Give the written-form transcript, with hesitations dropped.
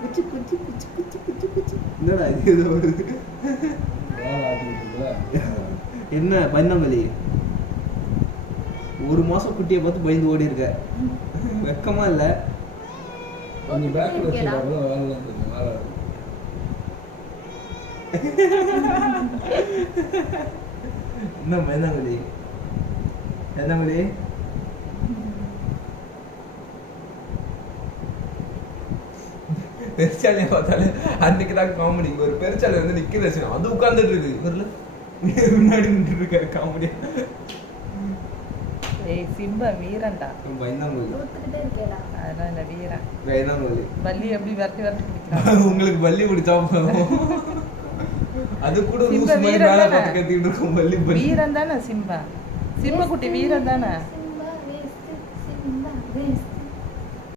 குச்சி குச்சி குச்சி குச்சி குச்சி குச்சி. என்னடா இது ஏதோ வருது. என்ன பயந்தாங்கலி? ஒரு மாசம் குட்டியை பார்த்து பயந்து ஓடி இருக்க. வெக்கமா இல்ல? கொஞ்சம் பேக் வச்சுடா வேலை வேலை. என்ன பயந்தாங்கலி? பயந்தாங்கலி? பெருச்சாலையை பார்த்தாலே அன்னைக்கு தான் காமெடி. ஒரு பெருச்சாலை வந்து நிக்குது, அது உட்கார்ந்துட்டு இருக்கு, இவர்ல முன்னாடி நின்று இருக்காரு காமெடியா. ஏய் சிம்பா வீரன்டா. பயந்தாங்கலி. தூத்துக்கிட்டே இருக்கேடா. அதெல்லாம் இல்ல வீரன். பயந்தாங்கலி. பல்லி எப்படி விரட்டி விரட்டி பிடிக்கிறான். உங்களுக்கு பல்லி பிடிச்சா அது கூட லூஸ் மாதிரி மேல பார்த்து கத்திட்டு இருக்கும். பல்லி வீரன் தானே சிம்பா. சிம்பா குட்டி வீரன் தானே.